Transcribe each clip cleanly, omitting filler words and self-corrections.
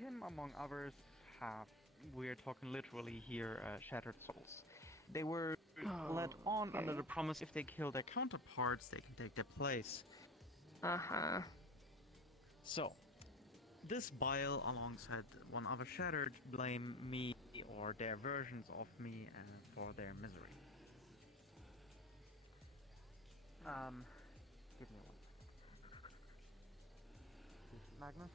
him, among others, have, we're talking literally here, shattered souls. They were led Oh, on under okay. the promise if they kill their counterparts, they can take their place. Uh-huh. So, this bile, alongside one other shattered, blame me or their versions of me for their misery. Um, give me one. Magnus?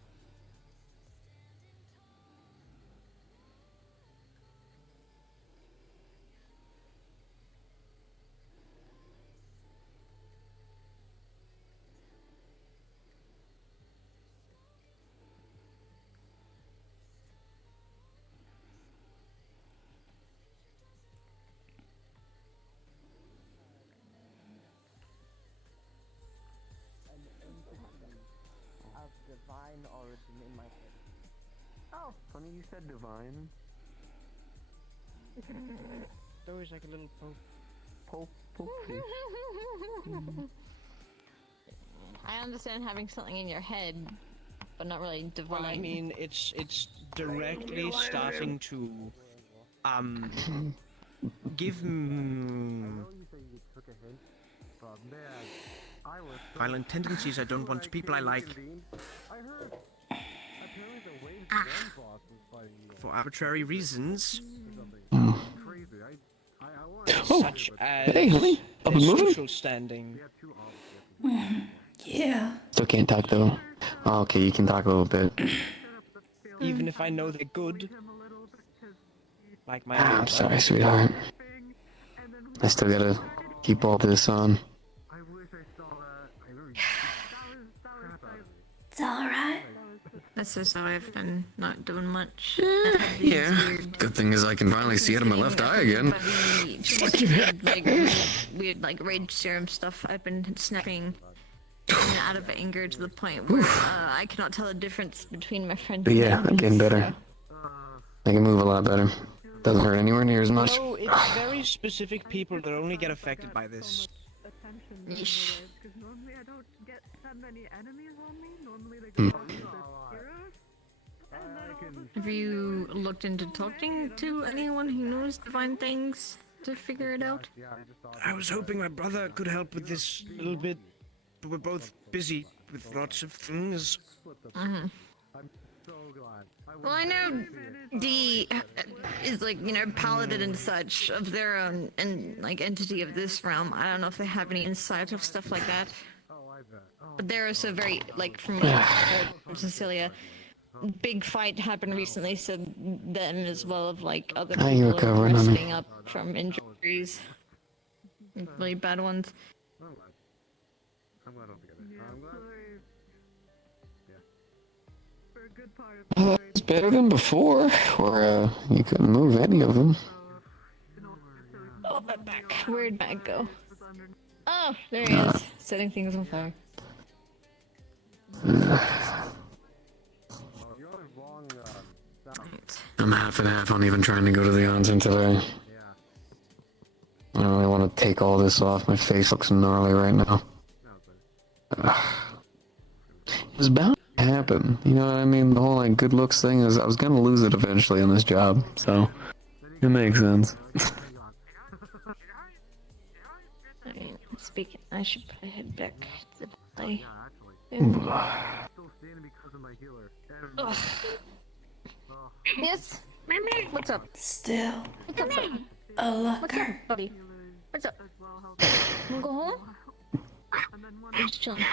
An entity of divine origin in my head. Oh. Funny you said divine. Always like a little poke. Poke fish. I understand having something in your head, but not really divine. Well, I mean, it's directly starting to give I know you say you took a hint, but man, I was so violent tendencies. I don't want people I like I heard apparently the Waves One boss was fighting you for arbitrary reasons, or something. Crazy. I want such as Hey, honey. Up their and moving? social standing. we had two options. Yeah. Still can't talk though. Oh, okay, you can talk a little bit. Even if I know they're good, like my Ah, own I'm sorry, sweetheart. I still gotta keep all this on. I wish I saw that. I really crap out of me. It's alright. That's just how I've been not doing much. Yeah. Good thing is I can finally see out of my left eye again. Weird, like rage serum stuff. I've been snapping out of anger to the point where I cannot tell the difference between my friends. But and yeah, I'm getting enemies, better. I can move a lot better. Doesn't hurt anywhere near as much. No, it's very specific people that only get affected by this. Yeesh. Because normally I don't get that many enemies on me. Normally they Hmm. go on to the heroes. And then all of a Have sudden you looked into talking to anyone who knows divine things to figure it out? Yeah, I just thought I was hoping my brother could help with this a little bit, but we're both busy with lots of things. Mm-hmm. I'm so glad. Well, I know D is like, you know, paladin and such of their own and like entity of this realm. I don't know if they have any insight of stuff like that. Oh, I bet. Oh, But they're also very like from what I've heard from Cecilia. Big fight happened recently, so them as well of like other How you people are recovering, honey? resting up from injuries, really bad ones. I'm glad. I'm glad I'll be good. yeah, I'm glad. sorry. Yeah. For a good part of the It's better than before, where you couldn't move any of them. Oh, my back. Where'd back go? Oh, there he is, setting things on fire. Oh, you're on the wrong sound. Right. I'm half and half on even trying to go to the onsen today. Yeah. I don't really want to take all this off. My face looks gnarly right now. No, but It was bound to happen. You know what I mean? The whole like good looks thing is I was gonna lose it eventually on this job, so it makes sense. I mean, speaking, I should probably head back to the play. yeah, actually. soon. I'm still standing because of my healer. And, Ugh. oh, Yes? What's up? Still What's up, buddy? a What's up, locker. buddy? What's up? as well helps. Wanna go home? And then one I'm just chilling.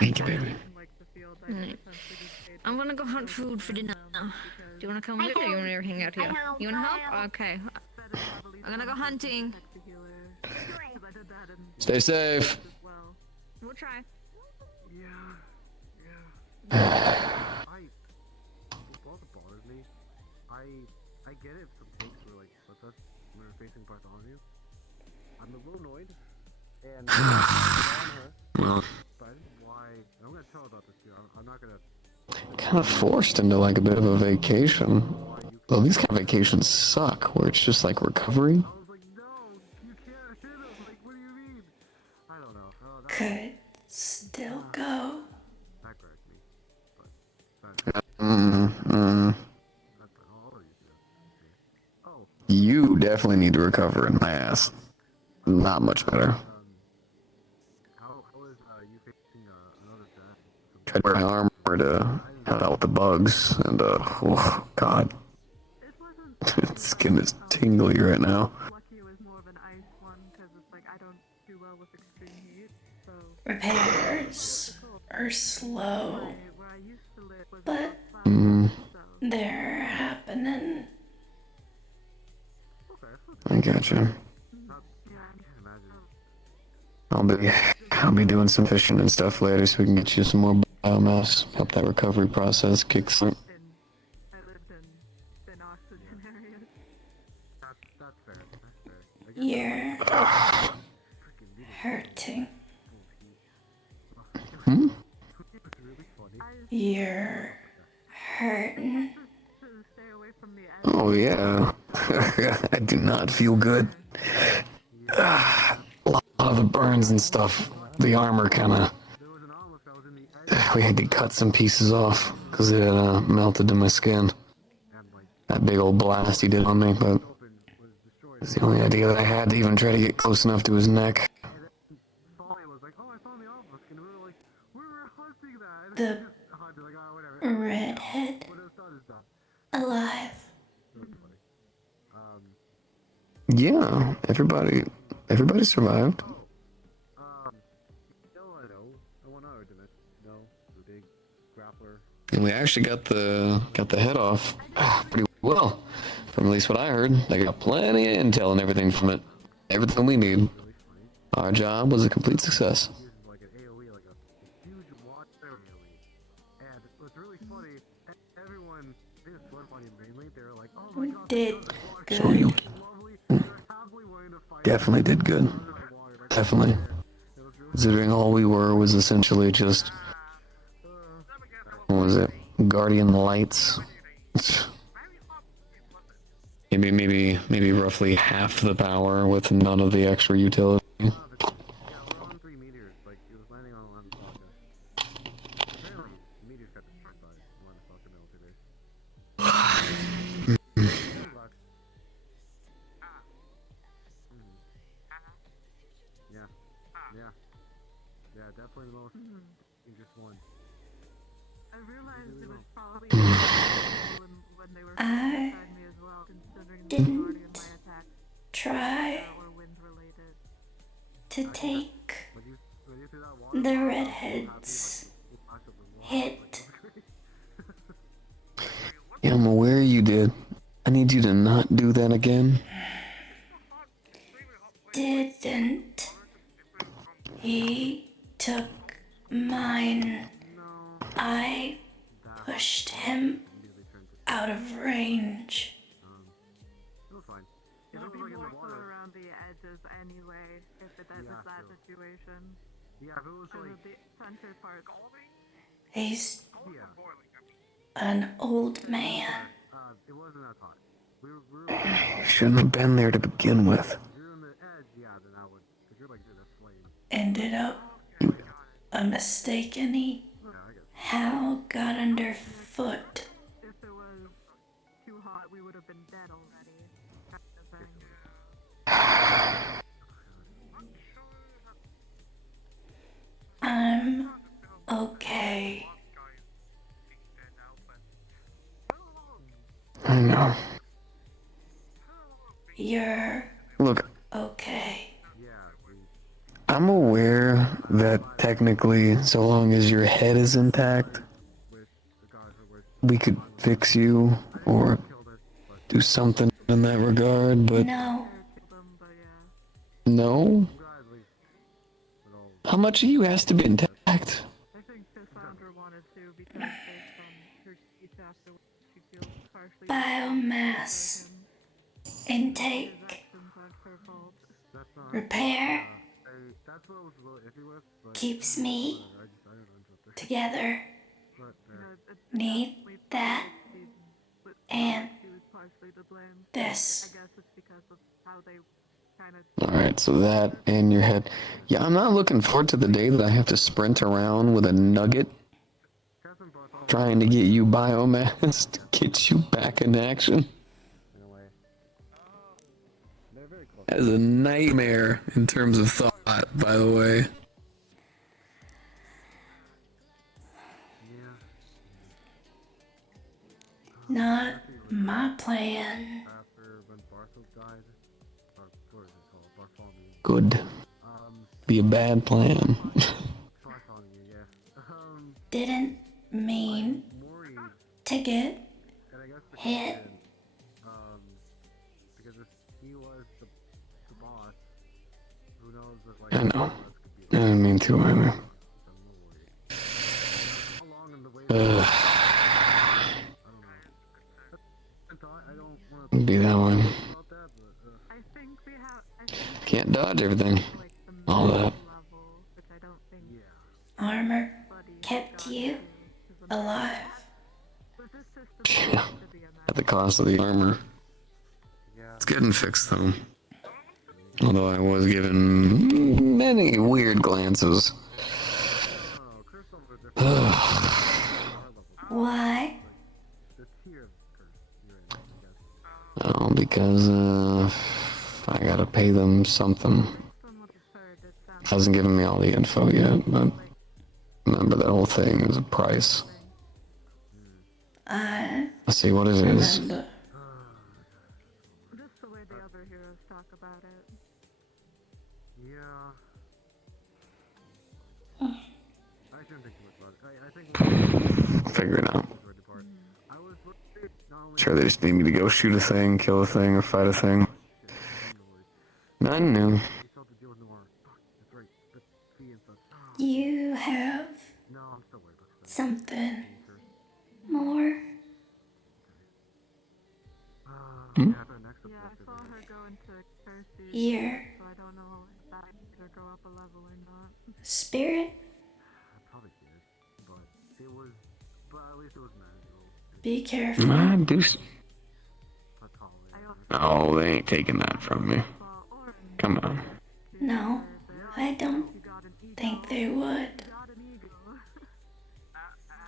Thank you, baby. like the field, I Alright. essentially just stayed I'm gonna go hunt food for dinner now. Do you wanna come with or you wanna hang out here? You wanna help? Okay. I'm gonna go hunting. the healer. Because I did that in Stay safe. as well. We'll try. yeah. Yeah. What also bothers me, I get it some takes were like, what's us when we're facing Bartholomew. I'm a little annoyed. And on her, Well, but why? I'm gonna tell her about this too. I'm not gonna. kind of forced into like a bit of a vacation. Why you? Well, these kind of vacations suck, where it's just like recovery. I was like, no, you can't hit him. Like, what do you mean? I don't know. Oh, that Could still go. that cracks me. Mm-mm. That's all you do. Oh, You definitely need to recover in my ass. Not much better. how is you facing another dragon? Tried to wear my armor to help out with the bugs, and oh god, It wasn't. its skin is tingly right now. Lucky it was more of an ice one because it's like I don't do well with extreme heat. So Repairs are slow, where I used to live was but Mm, so they're happening. I gotcha. yeah. I'll be doing some fishing and stuff later, so we can get you some more biomass. Help that recovery process kickstart. I lived in thin oxygen areas. That's fair. That's fair. I guess You're freaking needed hurting. Hmm? it's really funny. You're hurting. To stay away from the edge. Oh yeah. I do not feel good. A lot of the burns and stuff, the armor kinda... There was an omelet that was in the edge We had to cut some pieces off, because it melted to my skin. and like That big old blast he did on me, but open was destroyed. it's the only idea that I had to even try to get close enough to his neck. And then Solly was like, "Oh, I found the obelisk," and we were like, "We were hunting that." And The we just hunted like, "Oh, whatever." redhead What it's done is done. alive. It was funny. Yeah, everybody survived. Still, I know. I want to do it. No, the big grappler. And we actually got the head off pretty well. From at least what I heard. I got plenty of intel and everything from it. Everything we need. Really funny. Our job was a complete success. Uses like an AOE, like a huge water AOE. And what's really funny, everyone, they just flip on you mainly. They were like, "Oh my god, Did this water good. is lovely." They're happily wanting to fight. Definitely did good. under the water. Like, Definitely. it was really Considering all we were was essentially just, what was it? Guardian lights. Maybe roughly half the power with none of the extra utility. yeah, we're on 3 meteors. Like, it was landing on 11 Stalker. Apparently, the meteors got destroyed by 11 Stalker military base. But, yeah. Yeah. Yeah, definitely the most dangerous one. I realized it was probably when they were I beside me as well, considering the didn't majority of my attacks try were wind related. to take When you threw that water, the redhead's it knocked up the wall. hit. Yeah, I'm aware you did. I need you to not do that again. Didn't. He took mine. I pushed him out of range. It was fine. If It it would was be like in more the so water, around the edges anyway, if it is Yeah, that true. situation. yeah, if it was Because like, of the center part. He's yeah, an old man. it wasn't that hot. We were You shouldn't have been there to begin with. if you're on the edge, yeah, then I would, because you're like, dude, that's flame. Ended up a mistaken Yeah, I guess. Hal got underfoot. If it was too hot, we would have been dead already. Kind of thing. I'm okay. I know. You're Look, okay. Yeah, I'm aware that technically, so long as your head is intact, with the guys who were we could fix you or killed us, but do something in that regard, but No, Kill them, but yeah. no. gladly. But all, How much of you has to be intact? I think Cassandra wanted to because based on her speech afterwards, she feels partially biomass intake, actions aren't her fault. that's not, repair that's what I was a little iffy with, but keeps me I don't interrupt her. together. But, Need that and She was partially to blame. this. I guess it's because of how they kind of Alright, so that and your head. Yeah, I'm not looking forward to the day that I have to sprint around with a nugget. Catherine Bartholomew trying to get you biomass to get you back in action. In a way. They're very close. That is a nightmare in terms of thought, by the way. Yeah. Not my plan. After when Barthel died, or what is it called? Bartholomew. Good. Be a bad plan. Bartholomew, yeah. Didn't mean Maury, to get and I guess the hit. question, because if he was the boss, who knows if like I know. this could be I didn't mean to either. How long in the way? I don't know. I don't want to Be that one. about that, but I think we have. I think Can't dodge everything. like the All middle that. level, which I don't think yeah. Armor Buddy kept got you to, 'cause the- alive. With this system, Yeah. to be a At the cost of the armor. Yeah. It's getting fixed though. Although I was given many weird glances. Oh, curse levels are different. Power levels. Why? The tier of curse you're in, I guess. Oh, because I gotta pay them something. from what I've heard, it sounds Hasn't given me all the info yet, but remember that whole thing is a price. I Let's see what it is. remember. just the way the other heroes talk about it. Yeah. I shouldn't think too much about it. I think Figure it out. we'll depart. I was worried not only Sure, they just need me to go shoot a thing, kill a thing, or fight a thing. None new. you still have to deal with Noir. Fuck, that's right. The fee and such. Oh, You have no, I'm still worried about that. something more. Yeah, for next Yeah, I objective. saw her go into Cersei, Here, so I don't know if that made her go up a level or not. spirit, I probably did, but it was, but at least it was manageable. be careful. I do. But tolerable. I also Oh, they ain't taking that from me. saw Orin Come on. No, I don't you got an ego. think they would. You got an ego.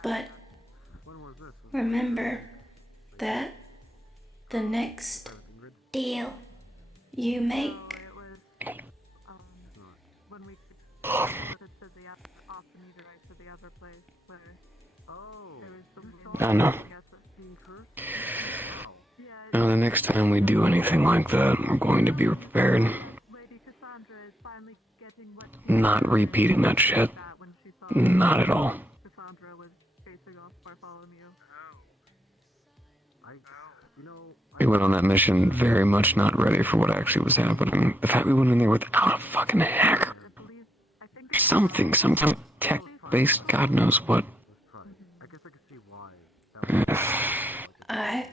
But When was this? Was remember that the next Ingrid? deal you make, It was when we put it to the off the meteorite to the other place where Oh, there was some I know. being cursed? Wow. Yeah, Now, the next time we do anything like that, we're going to be prepared. Lady Cassandra is finally getting what she Not repeating that shit. that when she saw Not at all. Cassandra was chasing off Bartholomew. You know, We went on that mission very much not ready for what actually was happening. The fact we went in there without a fucking hacker. I believe, I think Something, some kind of tech-based God knows what. let's try. I guess I could see why. That was I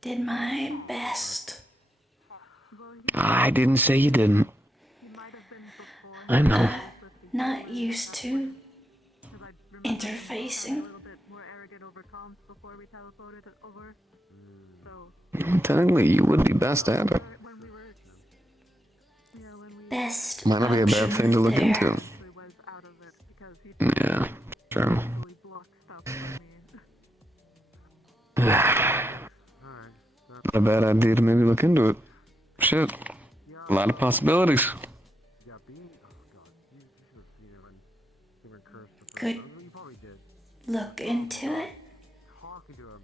did my best. I didn't say you didn't. he might have been before. I know. Not used to Because I remember interfacing. a little bit more arrogant over comms before we teleported it over. So Technically, you would be best at it. when we were, when we Best Might not be a bad thing to look option into. there. actually was out of it because he Yeah, true. totally blocked stuff from me. alright. Not a bad idea to maybe look into it. Shit. A lot of possibilities. Yeah, being. Oh god. You should have seen it when they were cursed. the first Good. time. You probably did. Look into it. Talking to him.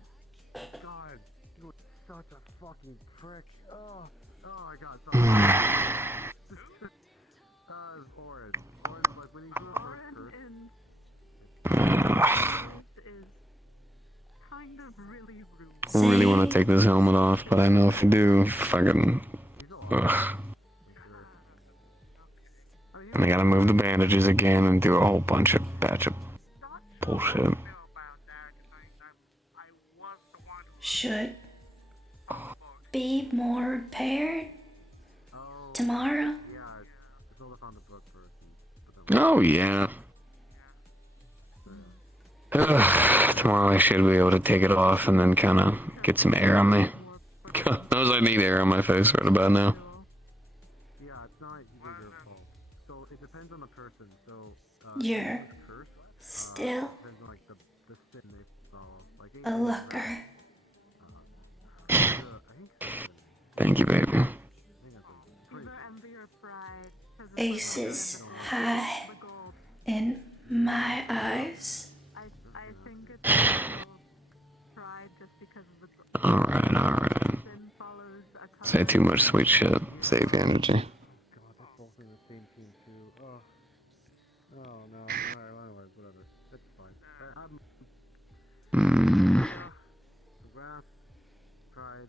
God, you were such a fucking prick. Oh my god. Sorry. Orin. Orin was like when he grew up first Orin cursed. is kind of really rude. I really want to take this helmet off, but I know if I do, fucking. Ugh. And I gotta move the bandages again and do a whole batch of bullshit. Should be more prepared tomorrow. Yeah, Zola found the book first. But then Oh, yeah. Tomorrow I should be able to take it off and then kind of get some air on me. Knows I need air on my face right about now. yeah, it's not usually your fault. So it depends on the person. So You're curse still depends on like the sin they a looker. Thank you, baby. Either envy or pride. 'Cause it's like Aces high the gold. in my eyes. I think it's also pride just because of the Alright, alright. sin follows a Say too much sweet shit. Save your energy. God, they're both in the same team too. Oh. Oh no. Alright, whatever. That's fine. Hmm. Wrath, pride.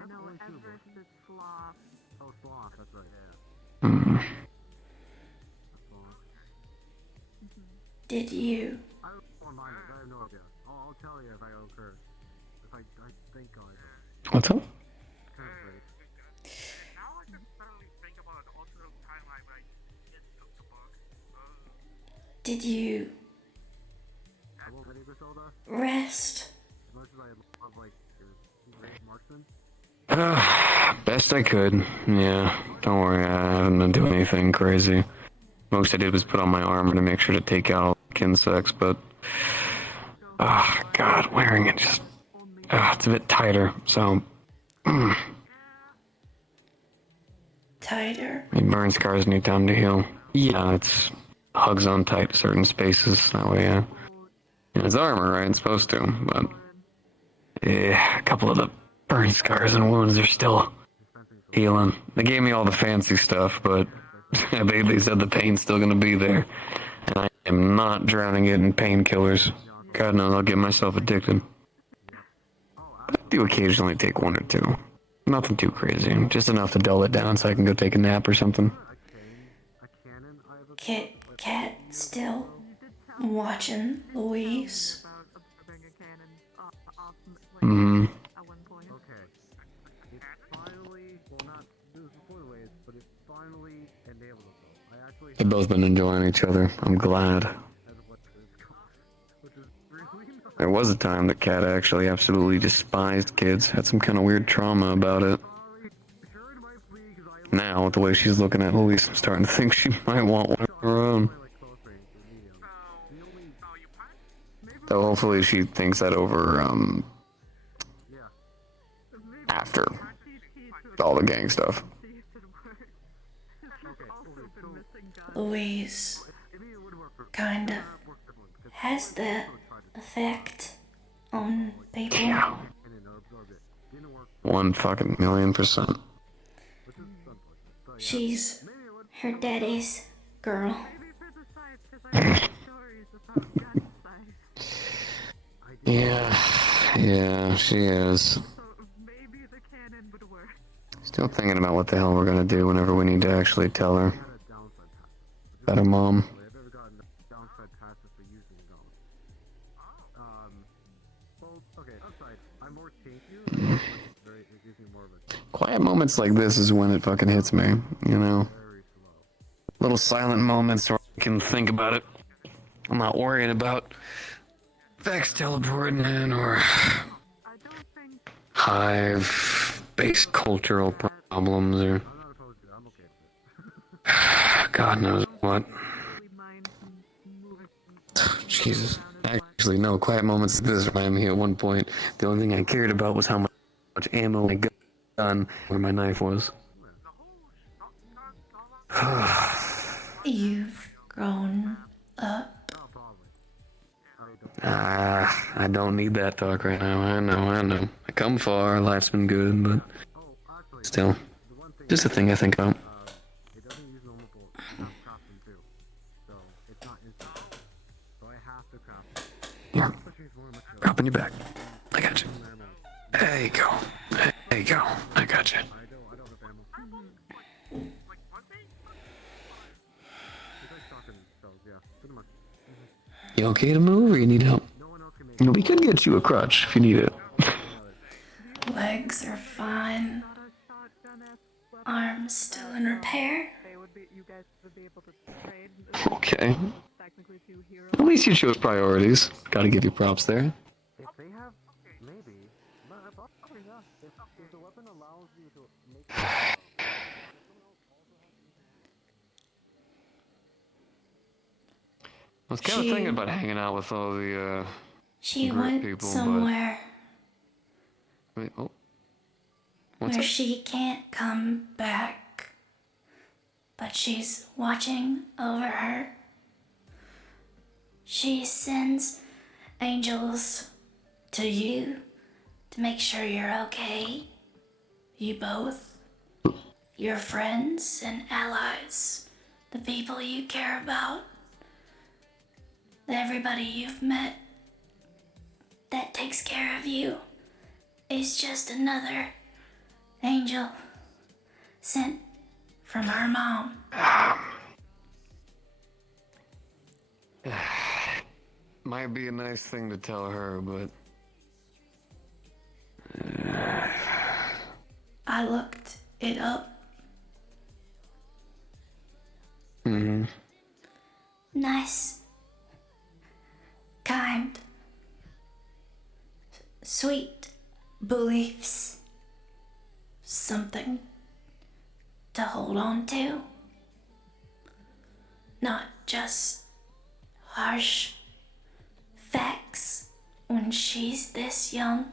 I know Everest is sloth. Oh, sloth. That's right. Yeah. Hmm. That's sloth. Did you I don't mind it. I have no idea. I'll tell you if I occur. If I think I do. What's up? Kind of great. Now I can suddenly think about an alternate timeline where I just took the book. did you I won't let you, Griselda. rest? As much as I love, like, your great marksman. Best I could. Yeah. Don't worry, I haven't been doing anything crazy. Most I did was put on my armor to make sure to take out insects, but God, wearing it just it's a bit tighter, so Tighter? burn scars need time to heal. Yeah, it's hugs on tight to certain spaces, that way it's armor, right? It's supposed to, but a couple of the burn scars and wounds are still healing. They gave me all the fancy stuff, but they said the pain's still gonna be there. And I am not drowning it in painkillers. God knows I'll get myself addicted. I do occasionally take one or two. Nothing too crazy. Just enough to dull it down so I can go take a nap or something. A cannon. I have a Kit Kat still watching Louise? About observing a cannon off like, Mm-hmm. at one point. Okay. It finally, well, not this is before the ways, but it finally enabled us all. I actually They've both been enjoying each other. I'm glad. had what it's called, which is really nice. There was a time that Kat actually absolutely despised kids. Had some kind of weird trauma about it. Sure, it might be because I Now, with the way she's looking at Louise, I'm starting to think she might want one of her own. like close range or medium. The only, Oh, you probably Though hopefully she thinks that over, yeah. after Teach Keith to all the gang stuff. see if it works. Okay. Also been missing guns. Louise Maybe it would work for kinda work for one because has that effect on people. Yeah. cannon or absorb it. Didn't work, 1,000,000%. which is unfortunate. But yeah. She's her daddy's girl. Maybe for the site, because I heard stories about gun size. Yeah, she is. So maybe the cannon would work. Still thinking about what the hell we're gonna do whenever we need to actually tell her. Had a downside passive. That her mom. I've ever gotten a downside passive for using a gun. Well, okay, upside. I'm more tankier. It gives me more of a Quiet moments like this is when it fucking hits me, you know? very slow. Little silent moments where I can think about it. I'm not worrying about Vex teleporting in or I don't think hive-based cultural problems or I'm not opposed to it. I'm okay with it. God knows what. really mind moving Jesus. around as much. Actually, no, quiet moments like this remind me at one point, the only thing I cared about was how much ammo my gun, where my knife was. You've grown up. Oh, probably. I don't. I don't need that talk right now. I know. I come far, life's been good, but Oh, actually, still, the one thing. just a thing I think about. It doesn't use normal bullets. It has crafting too. So it's not instant. So I have to craft it. Here, Which means more material. drop in your back. I got you. Ammo. There you go. There you go. I got you. I don't have ammo. It's like shotgun shells, yeah. Pretty much. You okay to move or you need help? No one else can make You know, we could get you a crutch if you need it. Legs are fine. Not a shotgun-esque weapon. Arms still in repair. They would be, you guys would be able to trade. Okay. Technically two heroes. At least you chose priorities. Gotta give you props there. If they have, maybe. But probably not. If the weapon allows you to make. I was kind of thinking about hanging out with all the She group went people, somewhere but wait, oh, what's where up? she can't come back, but she's watching over her. She sends angels to you to make sure you're okay. You both, your friends and allies, the people you care about, everybody you've met that takes care of you is just another angel sent from her mom. Might be a nice thing to tell her, but I looked it up. Nice, kind, sweet beliefs. Something to hold on to. Not just harsh facts when she's this young.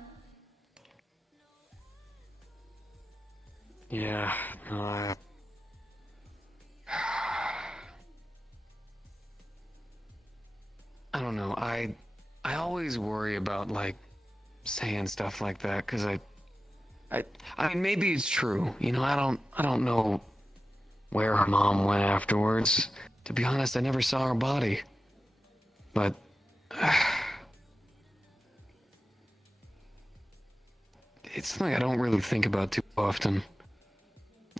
yeah, no, I don't know. I always worry about like saying stuff like that because I mean maybe it's true. You know, I don't know where her mom went afterwards. To be honest, I never saw her body. But it's something I don't really think about too often.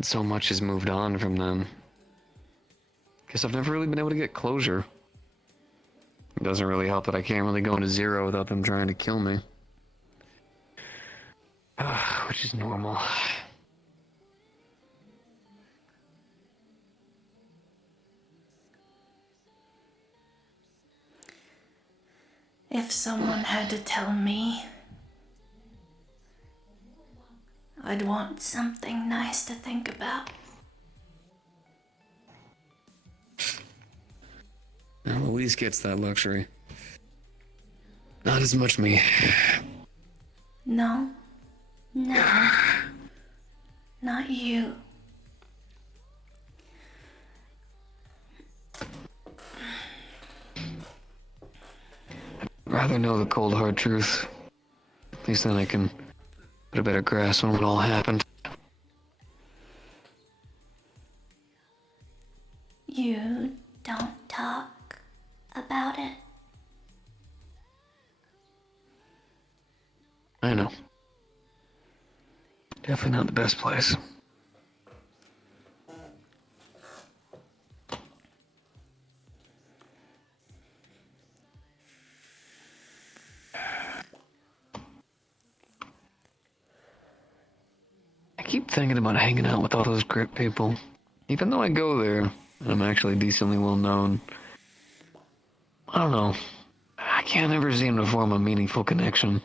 So much has moved on from them. Guess I've never really been able to get closure. It doesn't really help that I can't really go into zero without them trying to kill me. Which is normal. If someone had to tell me, I'd want something nice to think about. Now Louise gets that luxury. Not as much me. No, not you. I'd rather know the cold hard truth. At least then I can put a better grasp on what all happened. You don't talk about it. I know. Definitely not the best place. I keep thinking about hanging out with all those grip people. Even though I go there, and I'm actually decently well known. I don't know. I can't ever seem to form a meaningful connection.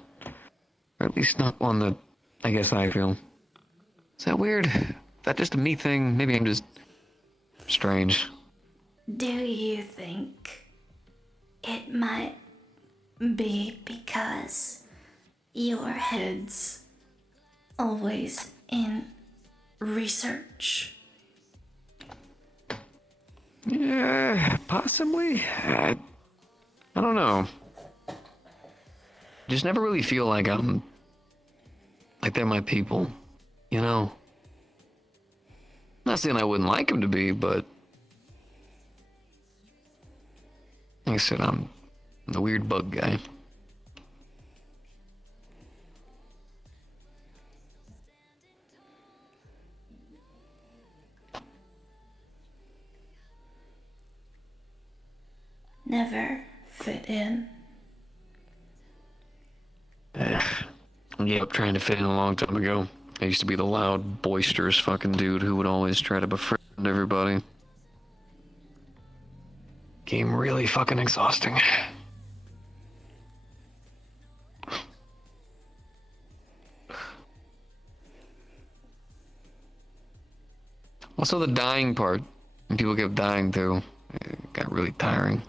Or at least not one that I guess I feel. Is that weird? Is that just a me thing? Maybe I'm just strange. Do you think it might be because your head's always in research? Yeah, possibly. I don't know. Just never really feel like I'm like they're my people, you know? Not saying I wouldn't like them to be, but like I said, I'm the weird bug guy. Never fit in. I gave up trying to fit in a long time ago. I used to be the loud, boisterous fucking dude who would always try to befriend everybody. Became really fucking exhausting. Also the dying part. When people kept dying too. It got really tiring.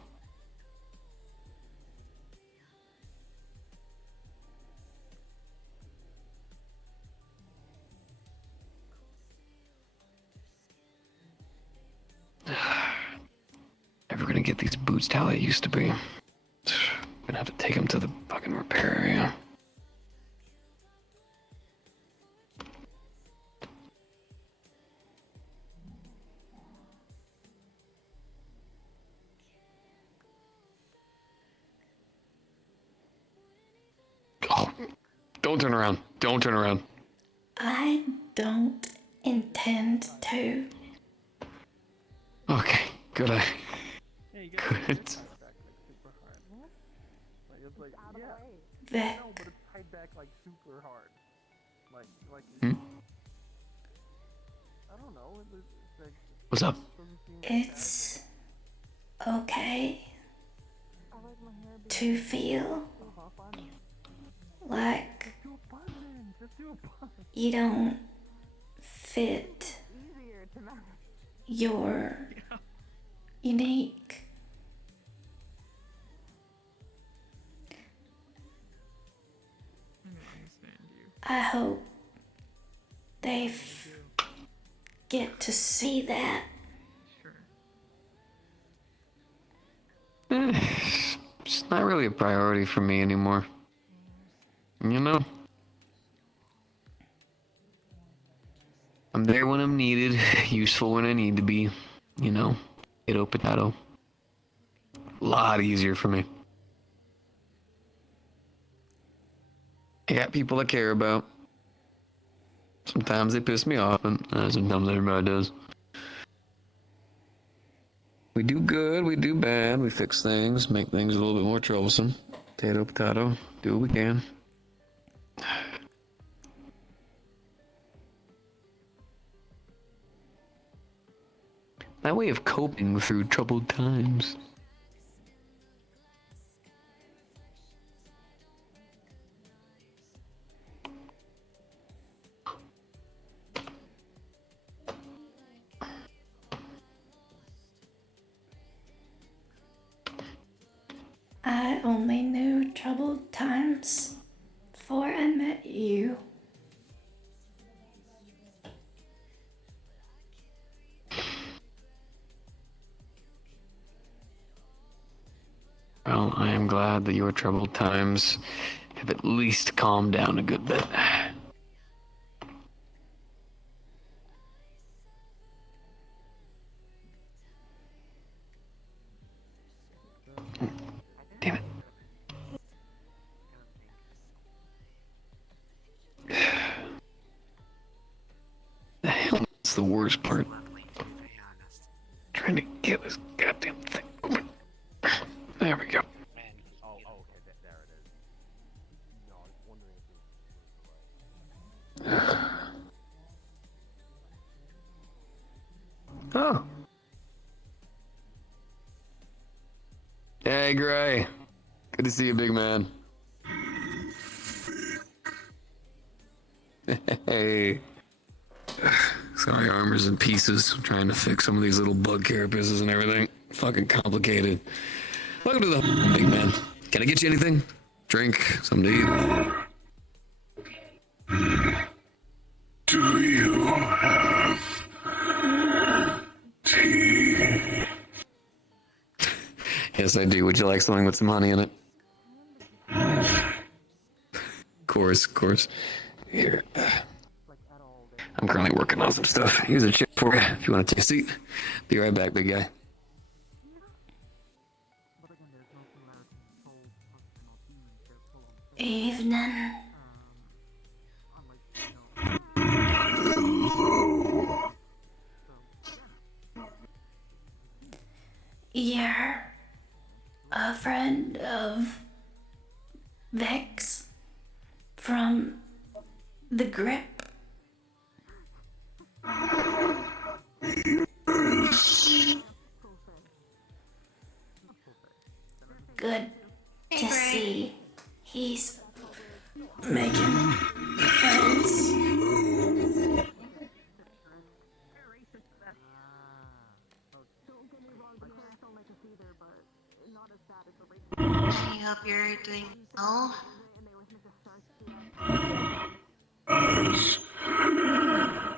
gonna get these boots to how they used to be. Gonna have to take them to the fucking repair area. Oh, don't turn around. Don't turn around. I don't intend to. Okay, good. Yeah, you Good. Vic, but it's tied back like super hard. Like. Hmm? I don't know. It's like What's up? it's okay to feel like you don't fit your unique I hope they get to see that. It's not really a priority for me anymore. You know? I'm there when I'm needed, useful when I need to be. You know? Potato, potato. A lot easier for me. I got people I care about. Sometimes they piss me off, and sometimes everybody does. We do good, we do bad, we fix things, make things a little bit more troublesome. Potato, potato, do what we can. My way of coping through troubled times. I only knew troubled times before I met you. Well, I am glad that your troubled times have at least calmed down a good bit. Damn it. The helmet's the worst part. Trying to get this goddamn thing open. There we go. Oh, okay, there it is. No, I was wondering if it was Oh. Hey, Gray. Good to see you, big man. Hey. Sorry, armor's in pieces. I'm trying to fix some of these little bug carapaces and everything. Fucking complicated. Welcome to the big man. Can I get you anything? Drink, something to eat? Do you have tea? Yes, I do. Would you like something with some honey in it? Of course. Here. I'm currently working on some stuff. Here's a chip for you if you want to take a seat. Be right back, big guy. Evening. You're a friend of Vic's from the Grip. Good to see he's making friends. I hope you're doing well. As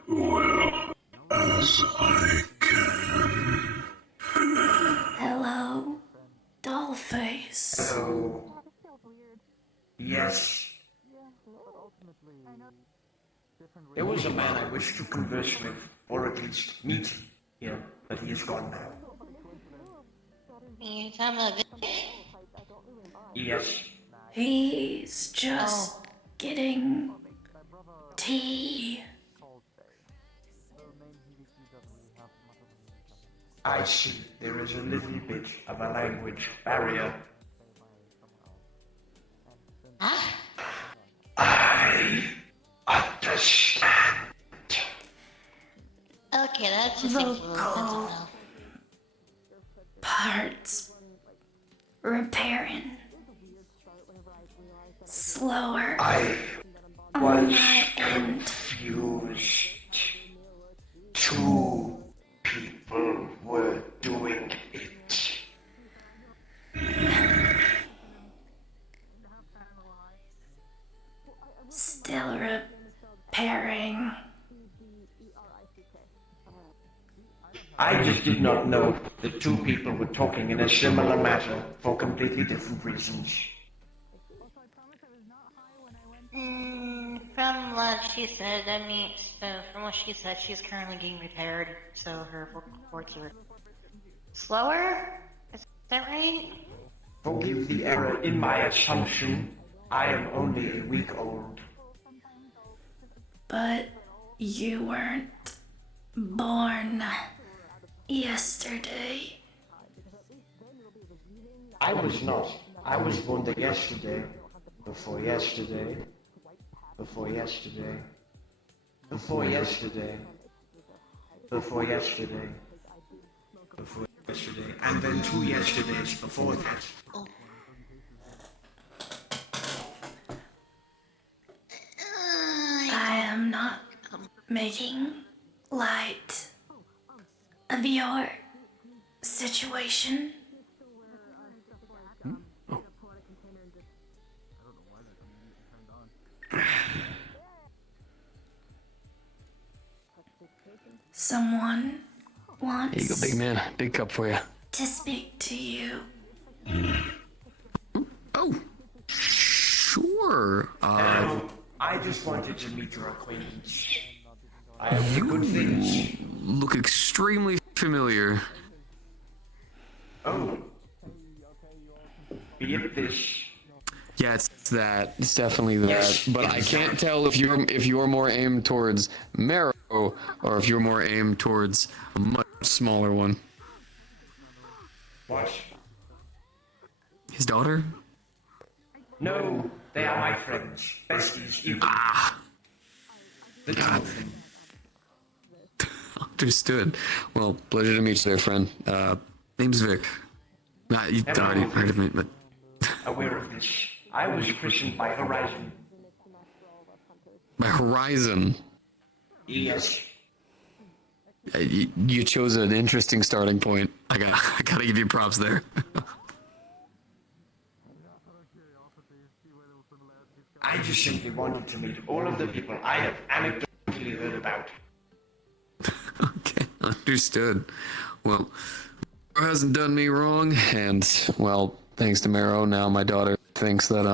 well as I can. Hello. There was a man I wished to converse with, or at least meet here, but he is gone now. You talking about Vic? Yes. He's just getting tea. I see. There is a little bit of a language barrier. Huh? I understand. Okay, that just seems a little offensive now. Parts repairing slower I on was my end. confused. Two people were doing it. Still repairing. I just did not know that two people were talking in a similar matter for completely different reasons. From what she said, from what she said, she's currently getting repaired, so her reports are slower? Is that right? Forgive the error in my assumption. I am only a week old. But you weren't born yesterday. I was not. I was born the yesterday. Before yesterday. Before yesterday. Before yesterday. Before yesterday. Before yesterday, and then 2 yesterdays before that. I am not making light of your situation. Someone wants Here you go, big man. Big cup for you. to speak to you. Oh, sure. I just wanted to meet your acquaintance. I have the good things. Look extremely familiar. Oh. Be it this. Yeah, it's that. It's definitely that. Yes, but it I is can't that. tell if you're more aimed towards Marrow or if you're more aimed towards a much smaller one. What? His daughter? No, they are my friends. Besties, even. The two of them. Understood. Well, pleasure to meet you there, friend. Name's Vic. You already heard of me, but... Aware of this. I was christened by Horizon. By Horizon. Yes. You chose an interesting starting point. I gotta give you props there. I just simply wanted to meet all of the people I have anecdotally heard about. Okay, understood. Well, Marrow hasn't done me wrong, and, well, thanks to Marrow, now my daughter thinks that,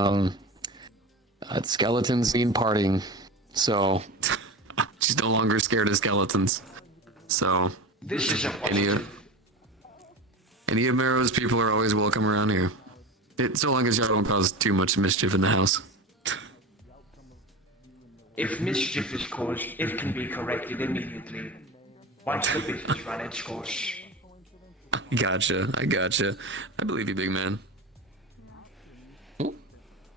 skeletons mean partying. So, she's no longer scared of skeletons. So, This is a positive. any of Marrow's people are always welcome around here. So long as y'all don't cause too much mischief in the house. If mischief is caused, it can be corrected immediately. Once the business run its course. I gotcha. I believe you, big man. Oh,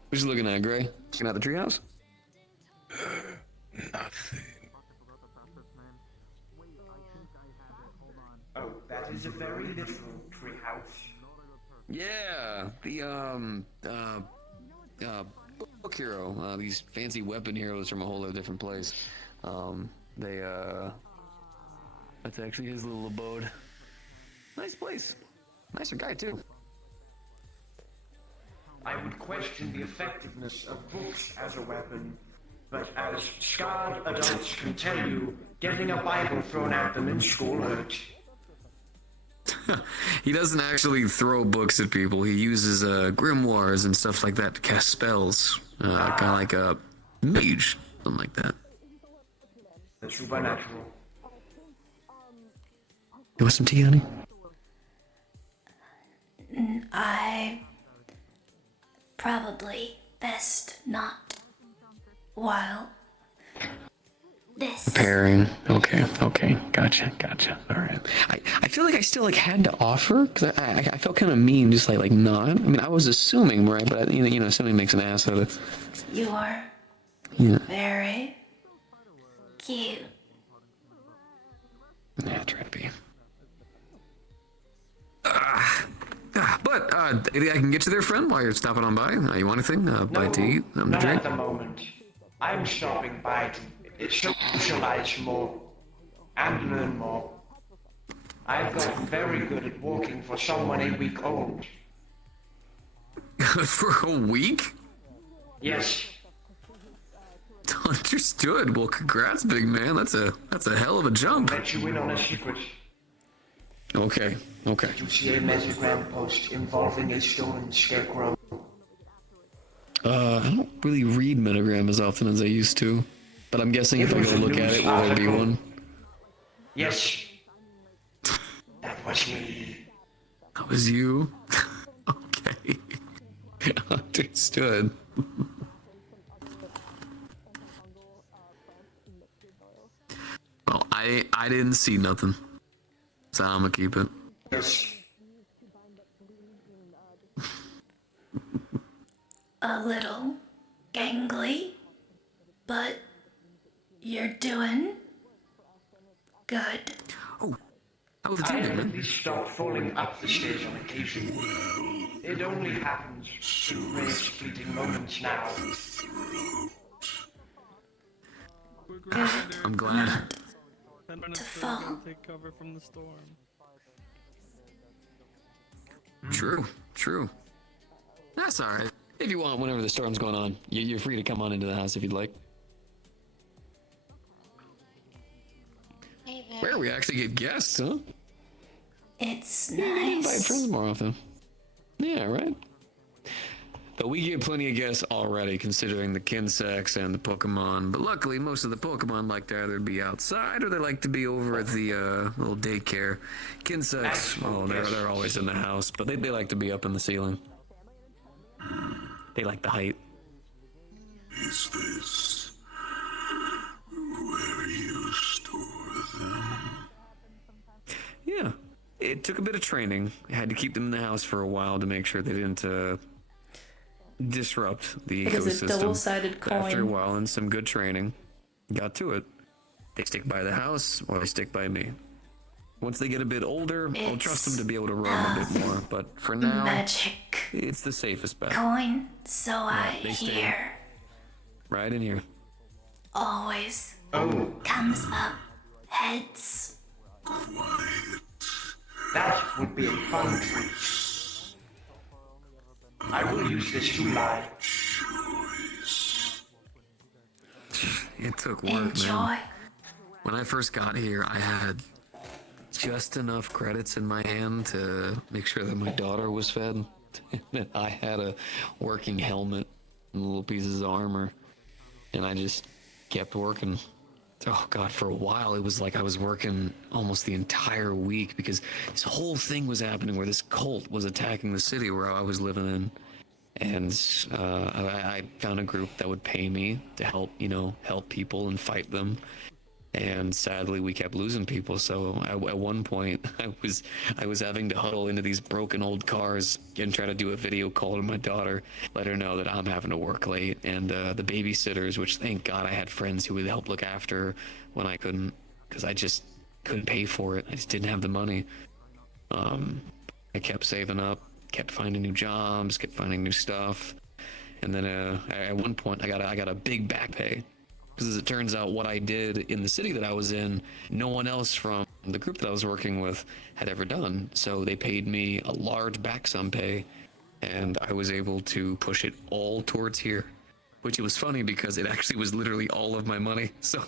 what you looking at, Gray? Looking at the treehouse? Nothing. Oh, that is a very literal treehouse. Yeah, the book hero. These fancy weapon heroes from a whole other different place. That's actually his little abode. Nice place. Nicer guy too. I would question the effectiveness of books as a weapon, but as scarred adults can tell you, getting a Bible thrown at them in school hurt. He doesn't actually throw books at people. He uses grimoires and stuff like that to cast spells. Kind of like Mage, something like that. The supernatural. You want some tea, honey? I probably best not while this. Preparing. Okay, gotcha. All right. I feel like I still like had to offer because I felt kind of mean, just like not. I mean, I was assuming, right? But you know, somebody makes an ass out of. You are very cute. Yeah, try to be. But I can get you there, friend, while you're stopping on by. You want anything? Bite to eat? Something to not drink? at the moment. I'm stopping by to socialize more and learn more. I've gotten very good at walking for someone a week old. For a week? Yes. Understood. Well, congrats, big man. That's a hell of a jump. Let you in on a secret. Okay. You see a Metagram post involving a stolen scarecrow. I don't really read Metagram as often as I used to, but I'm guessing if I go look at it, will there be one? Yes. That was me. That was you? Okay. Understood. Well, I didn't see nothing, so I'm gonna keep it. Yes. A little gangly, but you're doing good. Oh, how was the I team, at man? least stop falling up the stairs on occasion. It only happens in rare fleeting moments now. I'm glad. To fall. Take cover from the storm. True. That's alright. If you want, whenever the storm's going on, you're free to come on into the house if you'd like. Where we actually get guests, huh? It's Yeah, we invite nice. friends more often. Yeah, right? But we get plenty of guests already, considering the Kinsex and the Pokemon. But luckily, most of the Pokemon like to either be outside or they like to be over at the little daycare. Kinsex, well, they're always in the house, but they like to be up in the ceiling. They like the height. Is this where you store them? Yeah, it took a bit of training. I had to keep them in the house for a while to make sure they didn't disrupt the It is a ecosystem. double-sided But after a coin. while and some good training, got to it. They stick by the house or they stick by me. Once they get a bit older, I'll trust them to be able to roam a bit more. But for now, Magic it's the safest bet. coin, so I they stay. hear, Right in here. always comes up heads. That would be a fun treat. I will use this to lie. It took work, Enjoy. man. When I first got here, I had just enough credits in my hand to make sure that my daughter was fed. And I had a working helmet and little pieces of armor. And I just kept working. Oh god, for a while it was like I was working almost the entire week because this whole thing was happening where this cult was attacking the city where I was living in. And I found a group that would pay me to help people and fight them. And sadly, we kept losing people. So at one point, I was having to huddle into these broken old cars and try to do a video call to my daughter, let her know that I'm having to work late. And the babysitters, which thank God I had friends who would help look after her when I couldn't, because I just couldn't pay for it. I just didn't have the money. I kept saving up, kept finding new jobs, kept finding new stuff, and then at one point I got a big back pay. Because as it turns out, what I did in the city that I was in, no one else from the group that I was working with had ever done. So they paid me a large back sum pay, and I was able to push it all towards here. Which it was funny because it actually was literally all of my money. So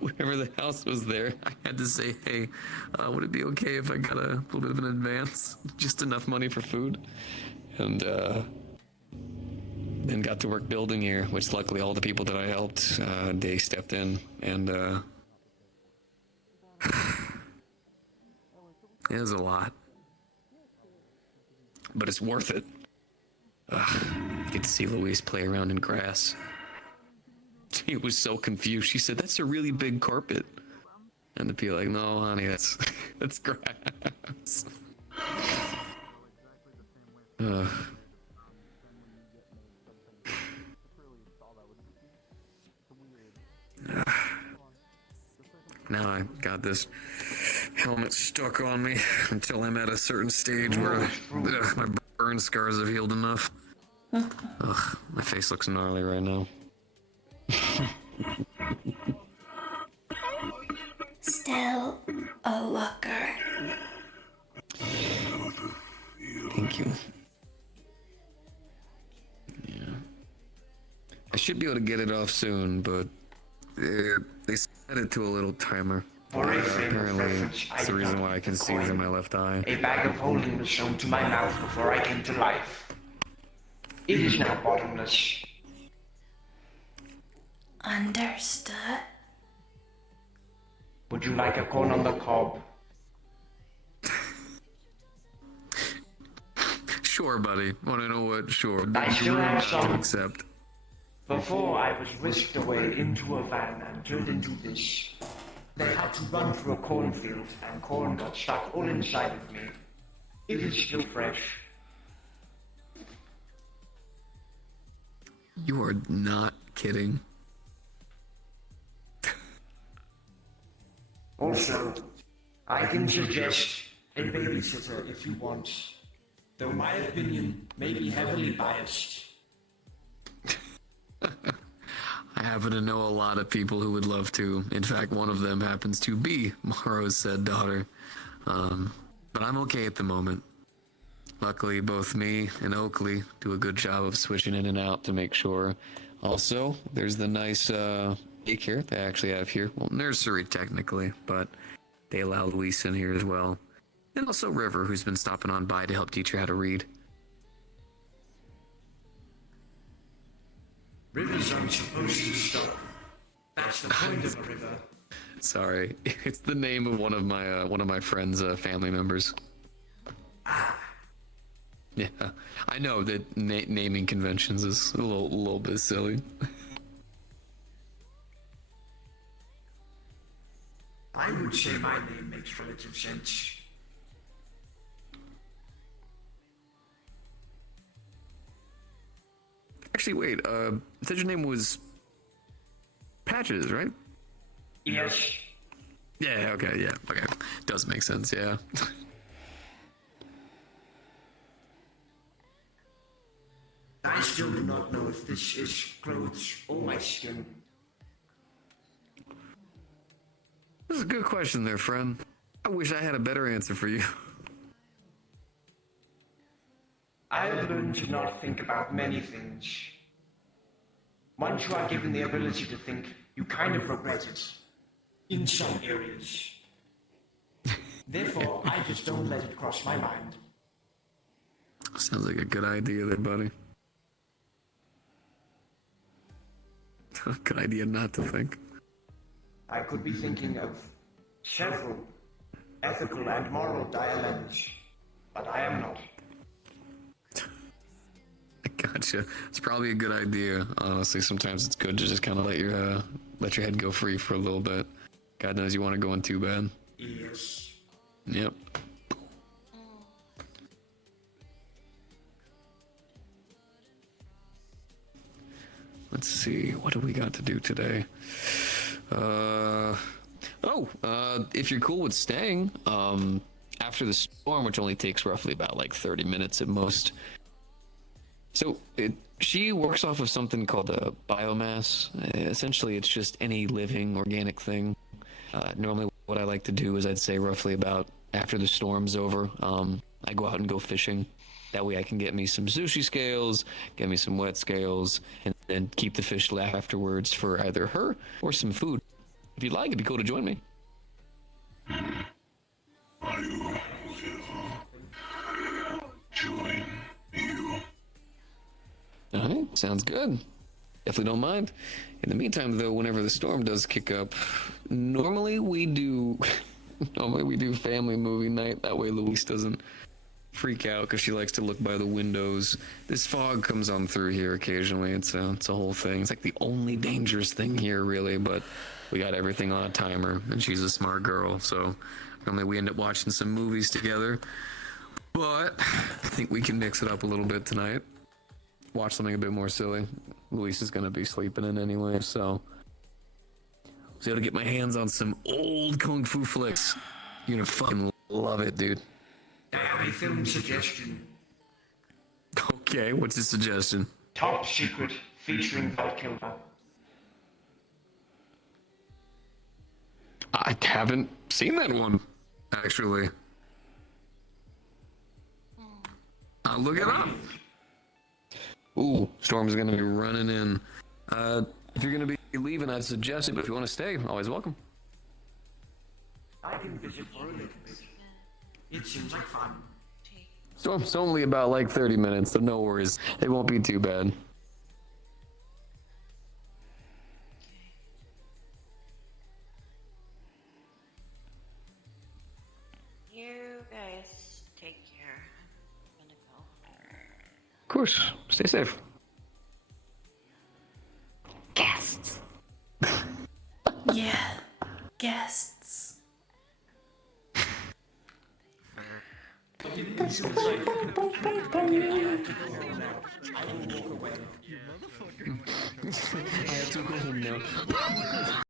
whenever the house was there, I had to say, hey, would it be okay if I got a little bit of an advance? Just enough money for food. And then got to work building here, which luckily all the people that I helped, they stepped in, and it was a lot. But it's worth it. Get to see Louise play around in grass. She was so confused. She said, "That's a really big carpet." And the people like, "No, honey, that's that's grass." Now I got this helmet stuck on me until I'm at a certain stage where my burn scars have healed enough. Ugh, my face looks gnarly right now. Still a looker. Thank you. Yeah. I should be able to get it off soon, but they set it to a little timer. Apparently, it's the reason why I can see with my left eye. A bag of holding was shown to my mouth before I came to life. It is now bottomless. Understood. Would you like a corn on the cob? Sure, buddy. Want to know what? Sure. I still have some. Accept. Before I was whisked away into a van and turned into this. They had to run through a cornfield and corn got stuck all inside of me. It is still fresh. You are not kidding. Also, I can suggest a babysitter if you want, though my opinion may be heavily biased. I happen to know a lot of people who would love to. In fact, one of them happens to be Morrow's said daughter. But I'm okay at the moment. Luckily, both me and Oakley do a good job of switching in and out to make sure. Also, there's the nice daycare they actually have here. Well, nursery technically, but they allow Luis in here as well. And also River, who's been stopping on by to help teach her how to read. Rivers aren't supposed to stop. That's the point of a river. Sorry, it's the name of one of my friends' family members. Yeah, I know that naming conventions is a little bit silly. I would say my name makes relative sense. Actually, wait, said your name was Patches, right? Yes. Yeah, okay. Does make sense, yeah. I still do not know if this is clothes or my skin. This is a good question there, friend. I wish I had a better answer for you. I have learned to not think about many things. Once you are given the ability to think, you kind of regret it. In some areas. Therefore, I just don't let it cross my mind. Sounds like a good idea there, buddy. Good idea not to think. I could be thinking of several ethical and moral dilemmas, but I am not. Gotcha. It's probably a good idea. Honestly, sometimes it's good to just kind of let your head go free for a little bit. God knows you want to go in too bad. Yes. Yep. Let's see. What do we got to do today? If you're cool with staying, after the storm, which only takes roughly about like 30 minutes at most. So she works off of something called a biomass. Essentially, it's just any living organic thing. Normally, what I like to do is I'd say roughly about after the storm's over, I go out and go fishing. That way I can get me some sushi scales, get me some wet scales, and then keep the fish afterwards for either her or some food. If you'd like, it'd be cool to join me. I will join you. Alright, sounds good. Definitely don't mind. In the meantime, though, whenever the storm does kick up, normally we do family movie night. That way Luis doesn't freak out because she likes to look by the windows. This fog comes on through here occasionally. It's a whole thing. It's like the only dangerous thing here, really, but we got everything on a timer, and she's a smart girl, so normally we end up watching some movies together. But I think we can mix it up a little bit tonight. Watch something a bit more silly. Luis is gonna be sleeping in anyway, so I was able to get my hands on some old kung fu flicks. You're gonna fucking love it, dude. I have a film suggestion. Okay, what's your suggestion? Top Secret featuring Val Kilmer. I haven't seen that one, actually. I'll look it up. Ooh, Storm's gonna be running in. If you're gonna be leaving, I'd suggest it, but if you want to stay, always welcome. I can visit for a little bit. It seems like fun. Storm's only about like 30 minutes, so no worries. It won't be too bad. You guys take care. I'm gonna go. Of course, stay safe. Guests. Yeah, guests. It seems like I have to go now. I will walk away. I have to go home now.